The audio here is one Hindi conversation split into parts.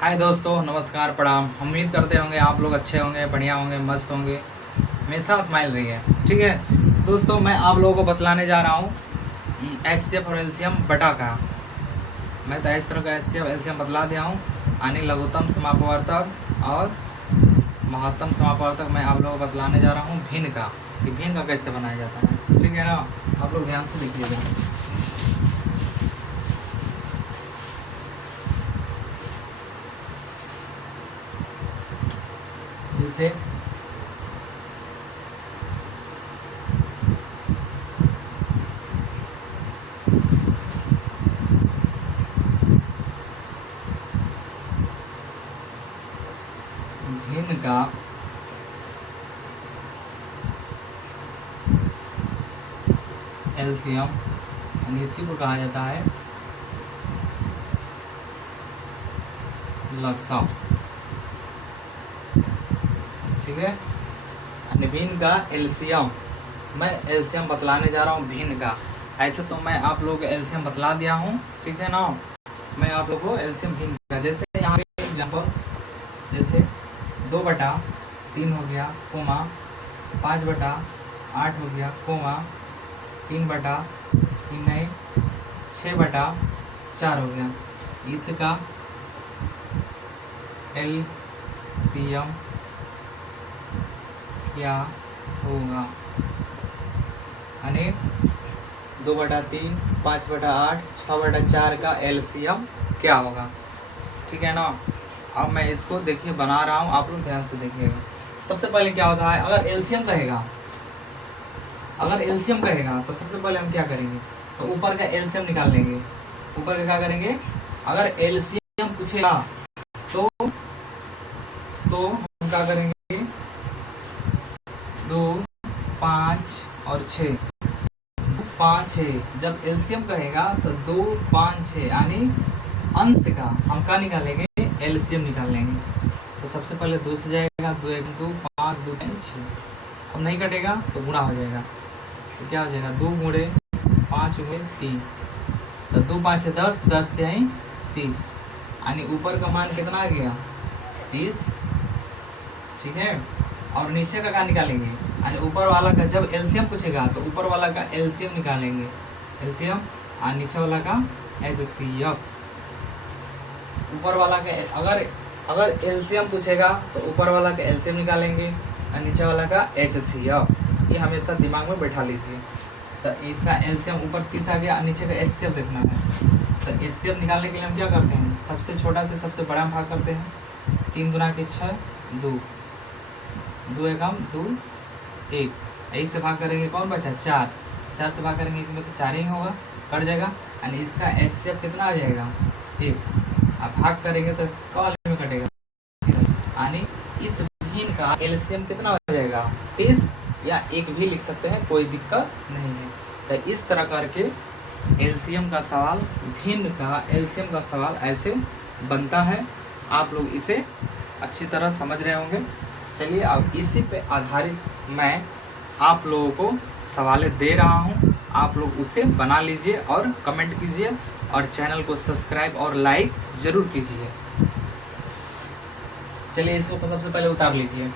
हाय दोस्तों, नमस्कार, प्रणाम। उम्मीद करते होंगे आप लोग अच्छे होंगे, बढ़िया होंगे, मस्त होंगे, हमेशा स्माइल रही है। ठीक है दोस्तों, मैं आप लोगों को बतलाने जा रहा हूँ HCF और LCM बटा का। मैं तो इस तरह का HCF LCM बतला दिया हूँ। यानी लघुत्तम समापवर्तक और महत्तम समापवर्तक मैं आप लोगों को बतलाने जा रहा हूँ भिन्न का, कि भिन्न का कैसे बनाया जाता है। ठीक है ना, आप लोग ध्यान से देखिएगा। जैसे भिन्न का LCM यानी इसी को कहा जाता है लसाव। ठीक है, यानी भिन्न का LCM। मैं LCM बतलाने जा रहा हूँ भिन्न का। ऐसे तो मैं आप लोगों को LCM बतला दिया हूँ, ठीक है ना। मैं आप लोगों को LCM भिन्न का, जैसे यहाँ पे एग्जाम्पल, जैसे 2/3 हो गया, कोमा 5/8 हो गया, कोमा 3/3 नहीं 6/4 हो गया। इसका LCM क्या होगा? यानी 2/3, 5/8, 6/4 का LCM क्या होगा? ठीक है ना। अब मैं इसको देखिए बना रहा हूँ, आप लोग ध्यान से देखिएगा। सबसे पहले क्या होता है, अगर LCM कहेगा तो सबसे पहले हम क्या करेंगे, तो ऊपर का LCM निकाल लेंगे। ऊपर का क्या करेंगे, अगर LCM पूछेगा तो हम क्या करेंगे, 2, 5 और 6, 5 6। जब LCM कहेगा तो 2, 5, 6 यानी अंश का हम क्या निकालेंगे, LCM निकाल लेंगे। तो सबसे पहले 2 से जाएगा, 2 1 2, 5 2 3 6। अब नहीं कटेगा तो गुणा हो जाएगा, तो क्या हो जाएगा, 2 गुणे 5 गुणे 3, तो 2 5 है 10, 10 3 30, यानी ऊपर का मान कितना आ गया, 30। ठीक है, और नीचे का क्या निकालेंगे, यानी ऊपर वाला का जब LCM पूछेगा तो ऊपर वाला का LCM निकालेंगे, LCM, और नीचे वाला का HCF। ऊपर वाला के अगर LCM पूछेगा तो ऊपर वाला का LCM निकालेंगे और नीचे वाला का HCF। ये हमेशा दिमाग में बैठा लीजिए। तो इसका LCM ऊपर 30 आ गया, नीचे का HCF देखना है। तो HCF निकालने के लिए हम क्या करते हैं, सबसे छोटा से सबसे बड़ा भाग करते हैं। 3 गुना के 6, 2, 2 एकम 2, 1 से भाग करेंगे, कौन बचा, 4, 4 से भाग करेंगे तो 4 ही होगा, कट जाएगा। यानी इसका HCF कितना आ जाएगा, 1। अब भाग करेंगे तो कॉल में कटेगा, यानी इस भिन्न का LCM कितना हो जाएगा, 30, या 1 भी लिख सकते हैं, कोई दिक्कत नहीं है। तो इस तरह करके LCM का सवाल, भिन्न का LCM का सवाल ऐसे बनता है। आप लोग इसे अच्छी तरह समझ रहे होंगे। चलिए, अब इसी पे आधारित मैं आप लोगों को सवालें दे रहा हूँ, आप लोग उसे बना लीजिए और कमेंट कीजिए, और चैनल को सब्सक्राइब और लाइक ज़रूर कीजिए। चलिए, इसको सबसे पहले उतार लीजिए।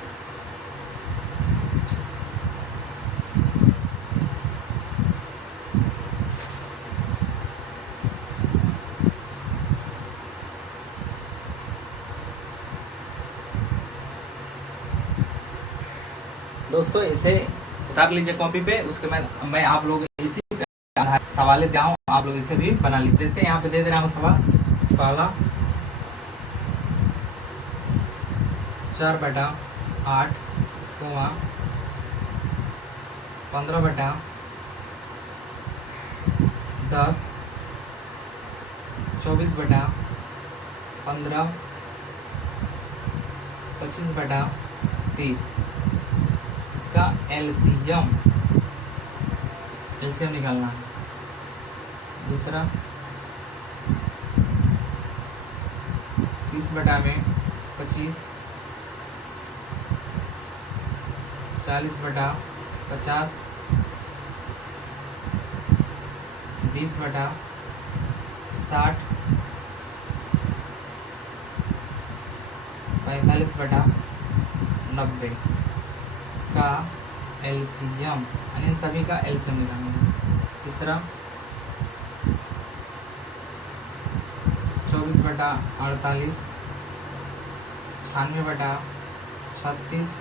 दोस्तों, इसे उतार लीजिए कॉपी पे। उसके बाद मैं आप लोग इसी सवाल दे रहा हूँ, आप लोग इसे भी बना लीजिए। जैसे यहाँ पे दे रहा हूँ सवाल, पहला 4/8, 15/10, 24/15, 25/30। इसका LCM निकालना है। दूसरा 30/25, 40/50, 20/60, 45/90 का एलसीएम यानी इन सभी का एलसीएम निकालेंगे। तीसरा 24/48, 96/36,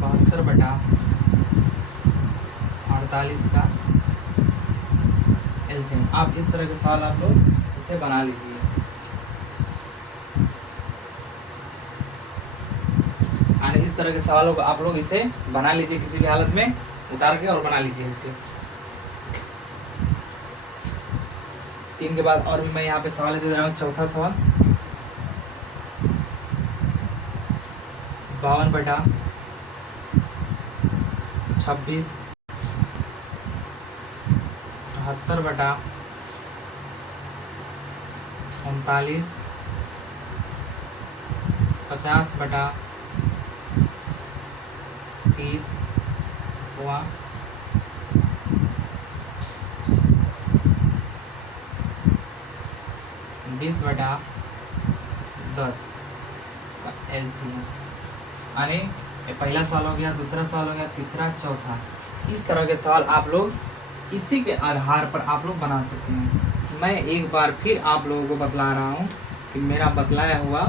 72/48 का एलसीएम। आप इस तरह के सवाल आप लोग इसे बना लीजिए। यानी इस तरह के सवालों को आप लोग इसे बना लीजिए, किसी भी हालत में उतार के और बना लीजिए इसे। 3 के बाद और भी मैं यहाँ पे सवाल दे रहा हूँ। चौथा सवाल 52/26, 78/39, 50/30 हुआ, 20/10 का एलसीएम। यानी ये पहला सवाल हो गया, दूसरा सवाल हो गया, तीसरा, चौथा। इस तरह के सवाल आप लोग इसी के आधार पर आप लोग बना सकते हैं। मैं एक बार फिर आप लोगों को बतला रहा हूँ कि मेरा बतलाया हुआ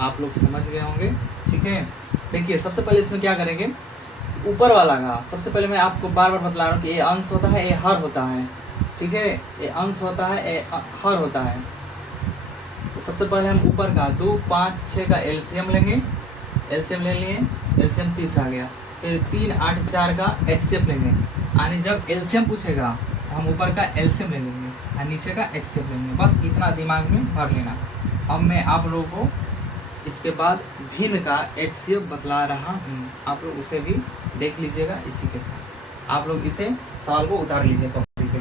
आप लोग समझ गए होंगे। ठीक है, देखिए सबसे पहले इसमें क्या करेंगे, ऊपर वाला का सबसे पहले मैं आपको बार बार बतला रहा हूँ कि ये अंश होता है, ये हर होता है। ठीक है, ये अंश होता है, ये हर होता है। तो सबसे पहले हम ऊपर का 2, 5, 6 का एलसीएम लेंगे। एलसीएम ले लिए, एलसीएम 30 आ गया। फिर 3, 8, 4 का एचसीएफ लेंगे। यानी जब एलसीएम पूछेगा हम ऊपर का एलसीएम ले लेंगे और नीचे का एचसीएफ लेंगे। बस इतना दिमाग में भर लेना। अब मैं आप लोगों को इसके बाद भिन्न का एचसीएफ बतला रहा हूँ, आप लोग उसे भी देख लीजिएगा। इसी के साथ आप लोग इसे सवाल को उतार लीजिए कॉपी पे।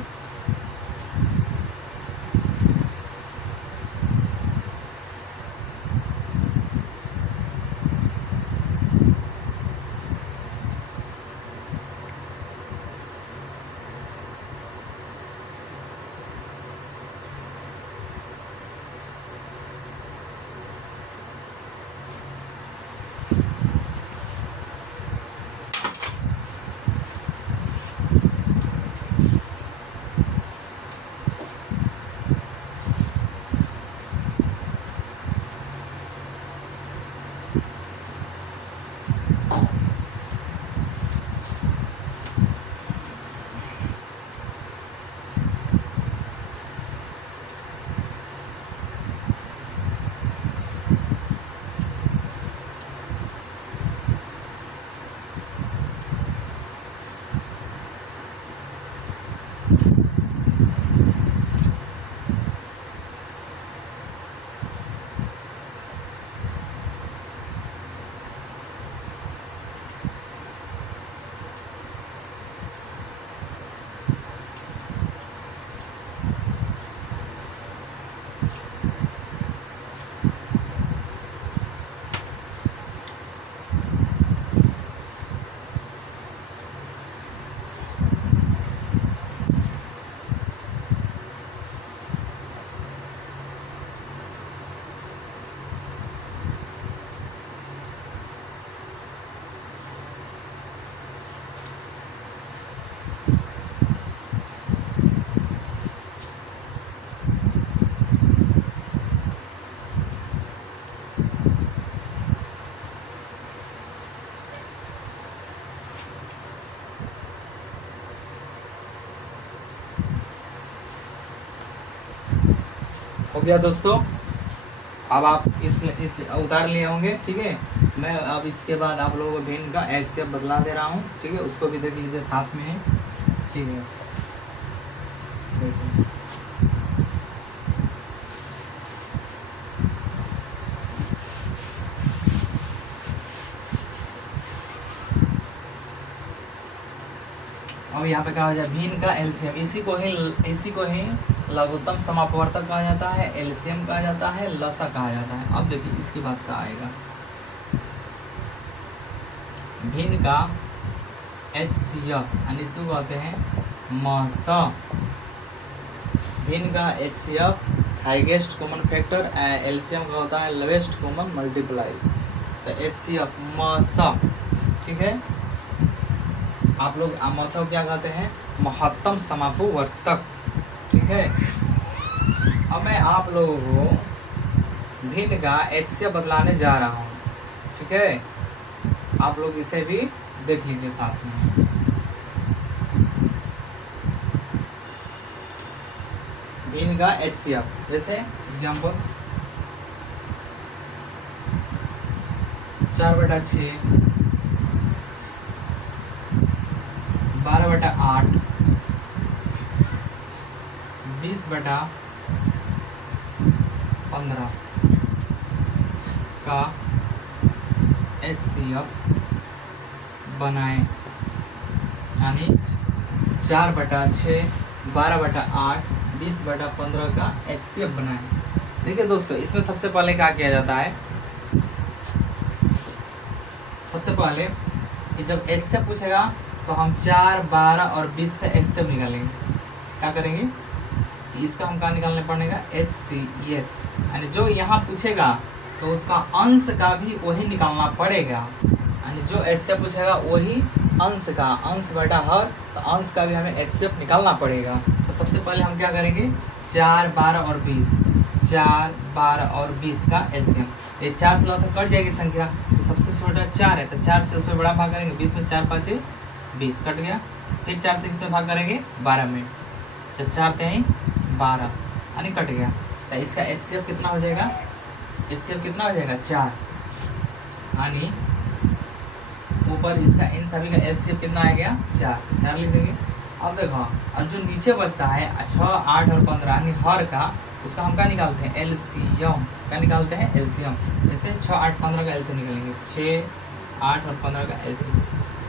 हो गया दोस्तों। अब आप इस उतार लिए होंगे। ठीक है, मैं अब इसके बाद आप लोगों को भिन्न का एचसीएफ बदला दे रहा हूँ। ठीक है, उसको भी देख लीजिए, साथ में है। ठीक है, देखिए अब यहाँ पे कहा हो जाए भिन्न का एलसीएम। इसी को ही लघुत्तम समापवर्तक कहा जाता है, एलसीएम कहा जाता है, लसा कहा जाता है। अब देखिए इसकी बात का आएगा, भिन्न का HCF यानी इसको कहते हैं मास। भिन्न का HCF highest common factor, LCM का होता है लोवेस्ट कॉमन मल्टीप्लाई। तो HCF मास, ठीक है। आप लोग मास को क्या कहते हैं? महत्तम समापवर्तक, ठीक है। अब मैं आप लोगों को भिन्न का HCF बतलाने जा रहा हूँ, ठीक है। आप लोग इसे भी देख लीजिए साथ में। भिन्न का HCF जैसे एग्जाम्पल 4/6, 12/8, 20/15 का HCF बनाएं, यानी 4/6, 12/8, 20/15 का HCF बनाएं। देखिए दोस्तों, इसमें सबसे पहले क्या किया जाता है? सबसे पहले कि जब HCF पूछेगा तो हम 4, 12 और 20 का HCF निकालेंगे। क्या करेंगे? इसका हम क्या निकालने पड़ेगा? HCF, यानी जो यहाँ पूछेगा तो उसका अंश का भी वही निकालना पड़ेगा, यानी जो HCF पूछेगा वही अंश का, अंश बटा हर, तो अंश का भी हमें HCF निकालना पड़ेगा। तो सबसे पहले हम क्या करेंगे? 4, 12 और 20, 4, 12 और 20 का LCM। ये 4 से तो कट जाएगी संख्या, तो सबसे छोटा 4 है, तो 4 से उसमें बड़ा भाग करेंगे, 20 में 4 5 20 कट गया। फिर 4 से किसमें भाग करेंगे? 12 में, तो 4 3 12 यानी कट गया। तो इसका HCF कितना हो जाएगा? HCF कितना हो जाएगा? 4, यानी ऊपर इसका इन सभी का HCF कितना आ गया? 4 लिख देंगे। अब देखो, और जो नीचे बचता है 6, 8 और 15 यानी हर का, उसका हम क्या निकालते हैं? LCM। क्या निकालते हैं? LCM। जैसे 6, 8, 15 का LCM निकालेंगे, 6, 8 और 15 का LCM।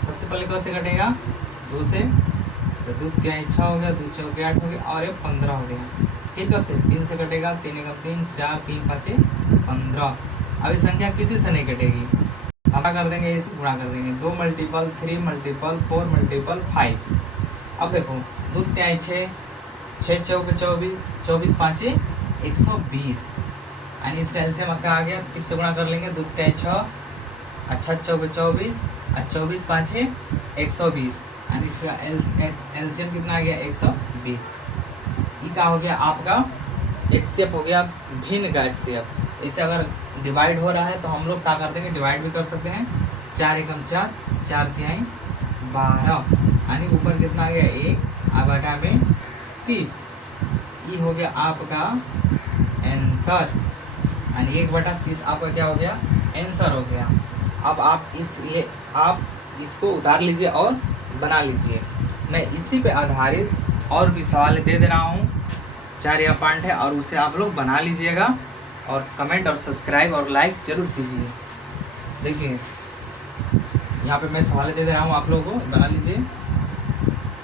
सबसे पहले कैसे कटेगा? 2 से, तो 2 क्या 6 हो गया, 2 4 8 हो गया, और ये 15 हो गया। फिर कैसे? 3 से कटेगा, 3 1 3, 4 3 5 15। अब ये संख्या किसी से नहीं कटेगी, अब क्या कर देंगे? इसे गुणा कर देंगे, 2 मल्टीपल 3 मल्टीपल 4 मल्टीपल 5। अब देखो, 2 क्या 6, 6 चौके 24, 24 5 120, यानी इसका एलसीएम क्या आ गया? फिर से गुणा कर लेंगे, 2 क्या 6, अच्छा चौके 24, 24 5 120, यानी इसका एलसीएम कितना आ गया? 120। ये क्या हो गया? आपका HCF हो गया, भिन्न का HCF। इसे अगर डिवाइड हो रहा है तो हम लोग क्या कर देंगे? डिवाइड भी कर सकते हैं, 4 एकम 4, 4 तिहाई 12, यानी ऊपर कितना आ गया? 1 और बटा में 30। ये हो गया आपका आंसर, यानी 1/30 आपका क्या हो गया? आंसर हो गया। अब आप आप इसको उतार लीजिए और बना लीजिए। मैं इसी पे आधारित और भी सवाल दे रहा हूँ, 4 या 5 है, और उसे आप लोग बना लीजिएगा और कमेंट और सब्सक्राइब और लाइक जरूर कीजिए। देखिए यहाँ पे मैं सवाल दे रहा हूँ, आप लोगों को बना लीजिए।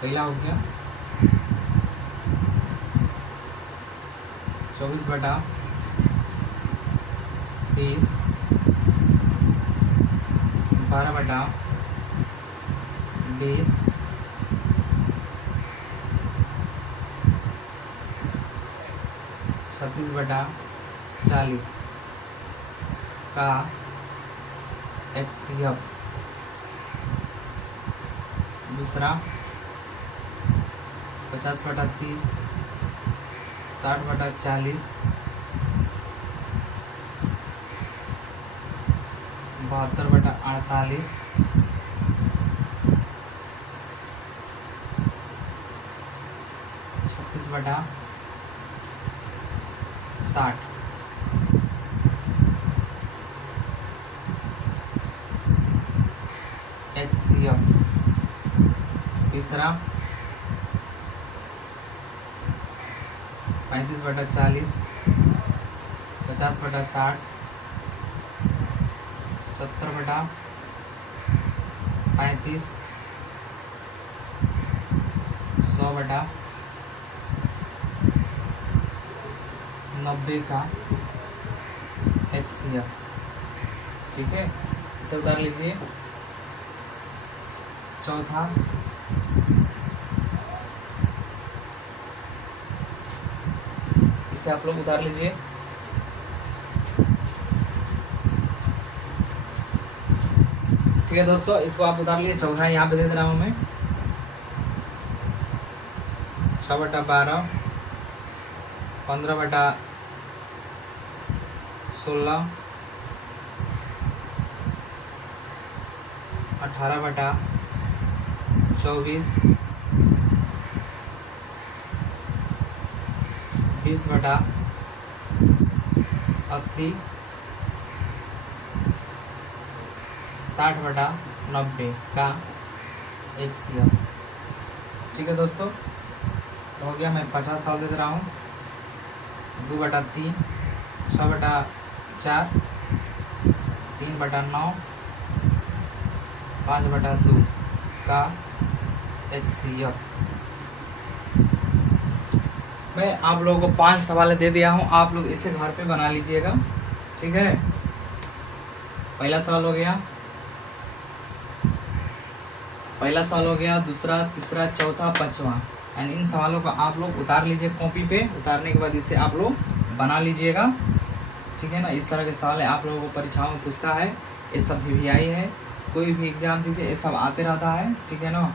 पहला हो गया 24/30, 12/20, 36/40 का HCF। दूसरा 50/30, 60/40, 72/48, 36/60। HCF। तीसरा 35/40, 50/60, 70/35, 100/90 का HCF। ठीक है, इसे उतार लीजिए। चौथा, इसे आप लोग उतार लीजिए। ठीक है दोस्तों, इसको आप उतार लीजिए। चौथा यहाँ पे दे दे रहा हूँ मैं, 6/12, 15/16, 18/24, 20/80, 60/90 का HCF। ठीक है दोस्तों, तो हो गया। मैं 50 साल दे रहा हूँ, 2/3, 6/4, 3/9, 5/2 का HCF। मैं आप लोगों को 5 सवाल दे दिया हूँ, आप लोग इसे घर पे बना लीजिएगा। ठीक है, पहला सवाल हो गया, दूसरा, तीसरा, चौथा, पांचवा, एंड इन सवालों को आप लोग उतार लीजिए कॉपी पे। उतारने के बाद इसे आप लोग बना लीजिएगा। ठीक है ना, इस तरह के सवाल आप लोगों को परीक्षाओं में पूछता है। ये सब VVI है, कोई भी एग्जाम दीजिए ये सब आते रहता है। ठीक है ना,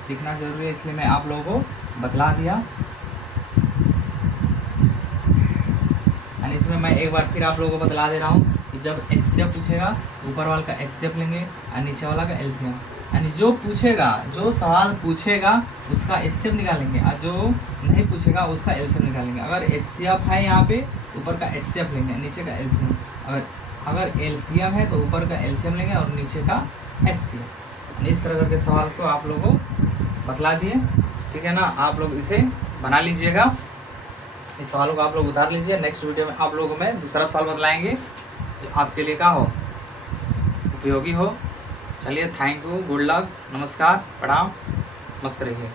सीखना जरूरी है, इसलिए मैं आप लोगों को बतला दिया। और इसमें मैं एक बार फिर आप लोगों को बतला दे रहा हूँ कि जब HCF पूछेगा, ऊपर वाले का HCF लेंगे और नीचे वाला का LCM। यानी जो पूछेगा, जो सवाल पूछेगा उसका HCF निकालेंगे, और जो नहीं पूछेगा उसका LCM निकालेंगे। अगर HCF है यहाँ पे, ऊपर का HCF लेंगे, नीचे का LCM। अगर LCM है तो ऊपर का LCM लेंगे और नीचे का HCF। इस तरह के सवाल को आप लोगों को बतला दिए। ठीक है ना, आप लोग इसे बना लीजिएगा। इस सवालों को आप लोग उतार लीजिए। नेक्स्ट वीडियो में आप लोगों को मैं दूसरा सवाल बतलाएंगे जो आपके लिए क्या हो, उपयोगी हो। चलिए, थैंक यू, गुड लक, नमस्कार, प्रणाम, मस्त रहिए।